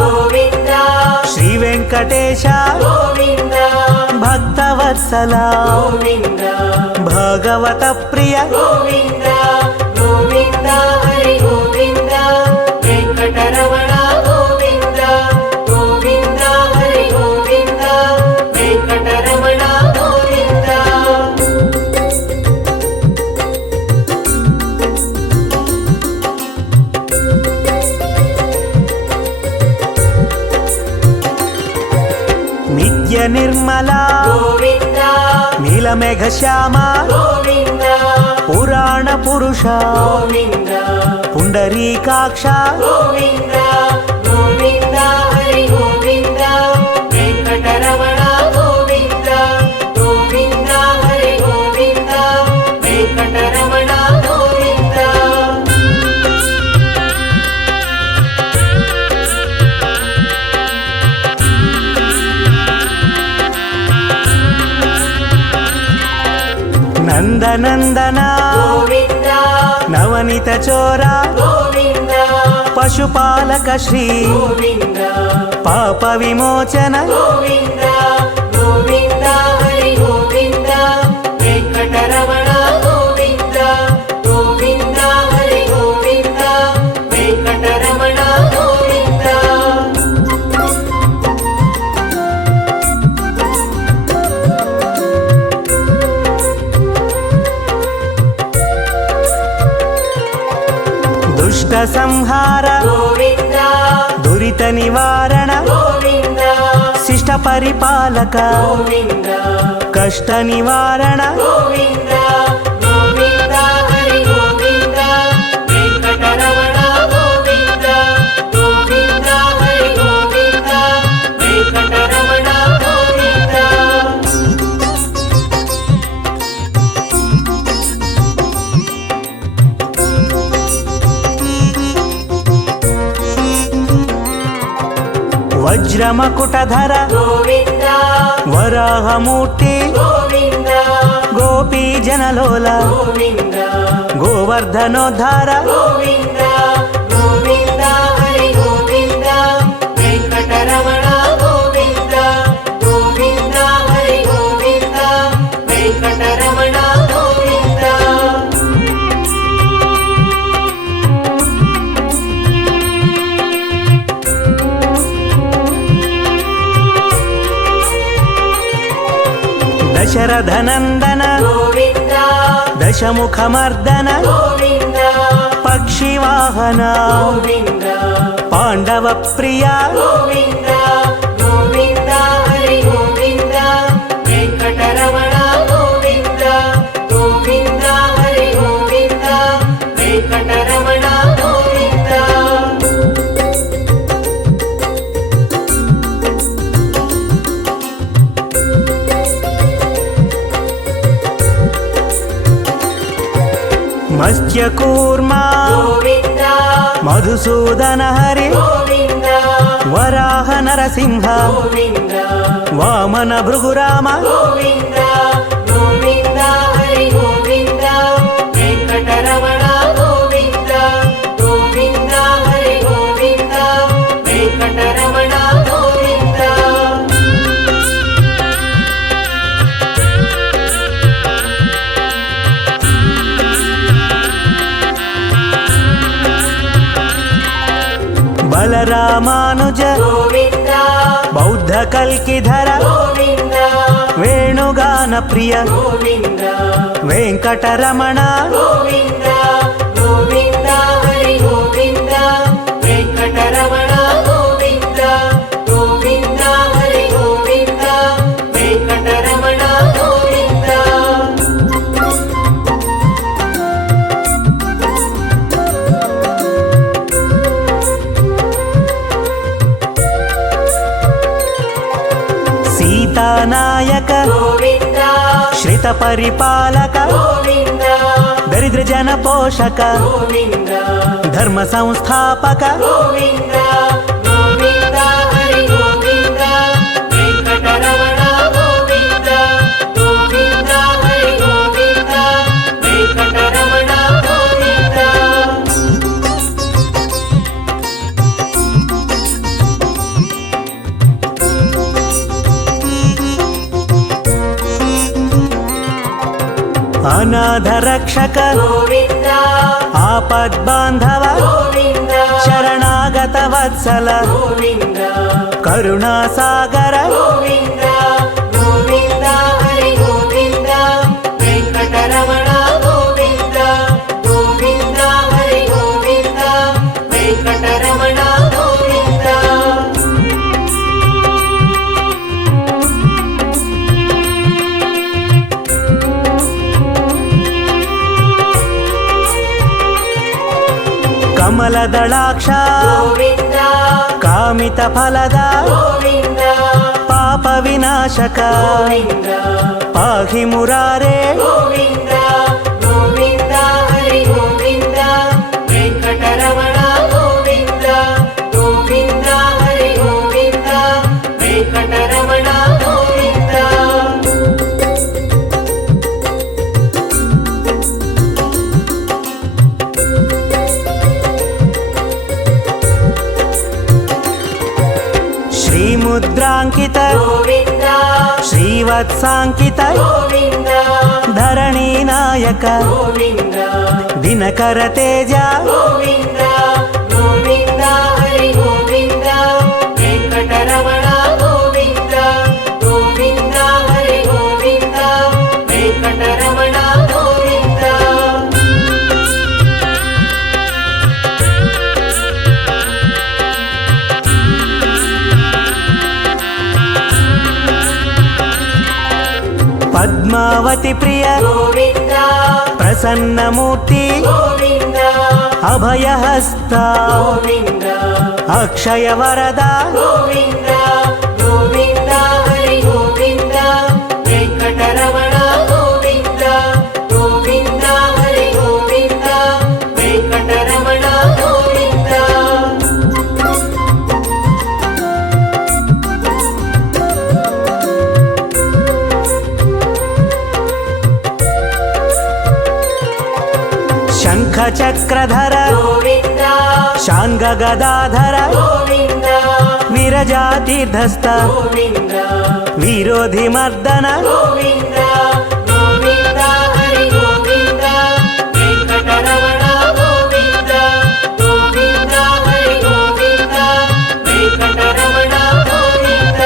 గోవింద శ్రీ వెంకటేశ గోవింద భక్తవత్సల గోవింద భగవత ప్రియ గోవింద గోవింద హరి గోవింద వెంకటరమణ గోవింద గోవింద హరి గోవింద వెంకటరమణ గోవింద నిత్య నిర్మల గోవింద నీలమేఘ శ్యామ గోవింద పురాణ పురుష గోవింద పుండరీకాక్ష గోవింద గోవింద హరి గోవింద వెంకటరమణ గోవింద గోవింద హరి గోవింద వెంకటరమణ గోవింద నందనందన గోవింద నవనిత చోర గోవింద పశుపాలక శ్రీ గోవింద పాప విమోచన గోవింద గోవింద హరి గోవింద వెంకటరమణ గోవింద గోవింద హరి గోవింద వెంకటరమణ గోవింద దుష్ట సంహార గోవింద దురిత నివారణ గోవింద శిష్ట పరిపాలక గోవింద కష్ట నివారణ గోవింద గోవింద హరి గోవింద వెంకటరమణ గోవింద గోవింద హరి గోవింద వెంకటరమణ గోవింద వజ్రమకుటధర గోవింద వరాహమూర్తి గోవింద గోపీ జనలోల గోవింద గోవర్ధనోద్ధార గోవింద గోవింద హరి గోవింద వెంకటరమణ గోవింద గోవింద హరి గోవింద వెంకటరమణ గోవింద దశరథనందన గోవింద దశముఖమర్దన గోవింద పక్షివాహన గోవింద పాండవ ప్రియ గోవింద గోవింద హరి గోవింద వెంకటరమణ గోవింద గోవింద హరి గోవింద వెంకటరమణ గోవింద మత్స్యకూర్మ గోవింద మధుసూదన హరి గోవింద వరాహ నరసింహ గోవింద వామన భృగురామ గోవింద గోవింద హరి గోవింద వెంకటరమణ గోవింద గోవింద హరి గోవింద వెంకటరమణ గోవింద బలరామానుజ గోవింద బౌద్ధ కల్కిధర గోవింద వేణుగాన ప్రియ గోవింద వెంకటరమణ గోవింద గోవింద హరి గోవింద వెంకటరమణ గోవింద గోవింద హరి గోవింద వెంకటరమణ గోవింద సీతానాయక గోవింద శ్రిత పరిపాలక గోవింద దరిద్ర జన పోషక గోవింద ధర్మ సంస్థాపక గోవింద గోవింద హరి గోవింద వెంకటరమణ గోవింద గోవింద హరి గోవింద వెంకటరమణ గోవింద ಅನಾಥ ರಕ್ಷಕ ಗೋವಿಂದ ಆಪದ್ಬಾಂಧವ ಗೋವಿಂದ ಶರಣಾಗತ ವತ್ಸಲ ಗೋವಿಂದ ಕರುಣಾಸಾಗರ ಗೋವಿಂದ ಗೋವಿಂದ ಹರಿ ಗೋವಿಂದ ವೆಂಕಟರಮಣ ಗೋವಿಂದ ಗೋವಿಂದ ಹರಿ ಗೋವಿಂದ ವೆಂಕಟರಮಣ ಗೋವಿಂದ ಕಮಲದಳಾಕ್ಷ ಗೋವಿಂದ ಕಾಮಿತ ಫಲದ ಗೋವಿಂದ ಪಾಪ ವಿನಾಶಕ ಗೋವಿಂದ ಪಾಹಿ ಮುರಾರೇ ಗೋವಿಂದ ಗೋವಿಂದ ಹರಿ ಗೋವಿಂದ ವೆಂಕಟರಮಣ ಗೋವಿಂದ ಗೋವಿಂದ ಹರಿ ಗೋವಿಂದ ವೆಂಕಟರಮಣ ಗೋವಿಂದ ಶ್ರೀಮುದ್ರಾಂಕಿತ ಗೋವಿಂದ ಶ್ರೀವತ್ಸಾಂಕಿತ ಗೋವಿಂದ ಧರಣಿ ನಾಯಕ ಗೋವಿಂದ ದಿನಕರ ತೇಜ ಗೋವಿಂದ ಗೋವಿಂದ ಹರಿ ಗೋವಿಂದ ವೆಂಕಟರಮಣ ಗೋವಿಂದ ಗೋವಿಂದ ಹರಿ ಗೋವಿಂದ ವೆಂಕಟರಮಣ ಗೋವಿಂದ ಪದ್ಮಾವತಿ ಪ್ರಿಯ ಗೋವಿಂದ ಪ್ರಸನ್ನ ಮೂರ್ತಿ ಗೋವಿಂದ ಅಭಯ ಹಸ್ತ ಗೋವಿಂದ ಅಕ್ಷಯ ವರದ ಗೋವಿಂದ ಗೋವಿಂದ ಹರಿ ಗೋವಿಂದ ವೆಂಕಟರಮಣ ಗೋವಿಂದ ಗೋವಿಂದ ಹರಿ ಗೋವಿಂದ ವೆಂಕಟರಮಣ ಗೋವಿಂದ ಶಂಖ ಚಕ್ರಧರ ಗೋವಿಂದ ಶಾಂಗ ಗದಾಧರ ಗೋವಿಂದ ವಿರಜಾತೀರ್ಧಸ್ಥ ಗೋವಿಂದ ವಿರೋಧಿ ಮರ್ದನ ಗೋವಿಂದ ಗೋವಿಂದ ಹರಿ ಗೋವಿಂದ ವೆಂಕಟರಮಣ ಗೋವಿಂದ ಗೋವಿಂದ ಹರಿ ಗೋವಿಂದ ವೆಂಕಟರಮಣ ಗೋವಿಂದ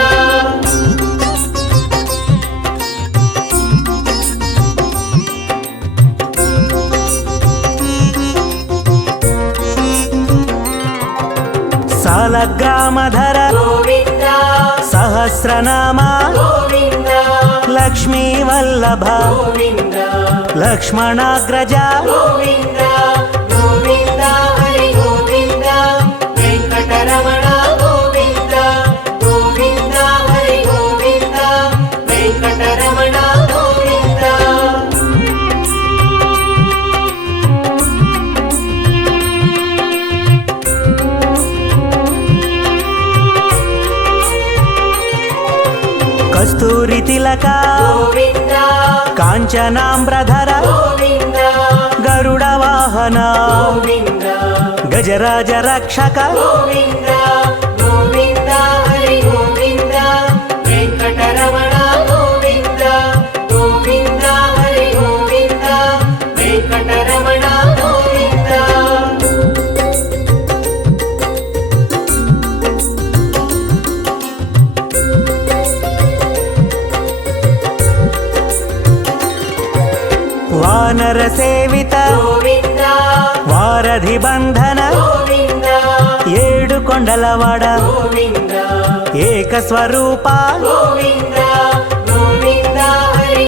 ಸಾಲಗ್ರಾಮಧರ ಗೋವಿಂದ ಸಹಸ್ರನಾಮ ಗೋವಿಂದ ಲಕ್ಷ್ಮೀ ವಲ್ಲಭ ಗೋವಿಂದ ಲಕ್ಷ್ಮಣಾಗ್ರಜ ಗೋವಿಂದ ಗೋವಿಂದ ಹರಿ ಗೋವಿಂದ ವೆಂಕಟರಮಣ ಗೋವಿಂದ ಗೋವಿಂದ ಹರಿ ಗೋವಿಂದ ವೆಂಕಟರಮಣ ಗೋವಿಂದ ಕಸ್ತೂರಿ ತಿಲಕ ಗೋವಿಂದ ಕಾಂಚನಾಂಬ್ರಧರ ಗೋವಿಂದ ಗರುಡ ವಾಹನ ಗೋವಿಂದ ಗಜರಾಜ ರಕ್ಷಕ ಗೋವಿಂದ ಗೋವಿಂದ ಹರಿ ಗೋವಿಂದ ವೆಂಕಟರಮಣ ಗೋವಿಂದ ಗೋವಿಂದ ಹರಿ ಗೋವಿಂದ ವೆಂಕಟರಮಣ ಗೋವಿಂದ ವಾನರ ಸೇವಿತ ಗೋವಿಂದ ವಾರಧಿ ಬಂಧನ ಗೋವಿಂದ ಏಳು ಕೊಂಡಲವಾಡ ಗೋವಿಂದ ಏಕ ಸ್ವರೂಪ ಗೋವಿಂದ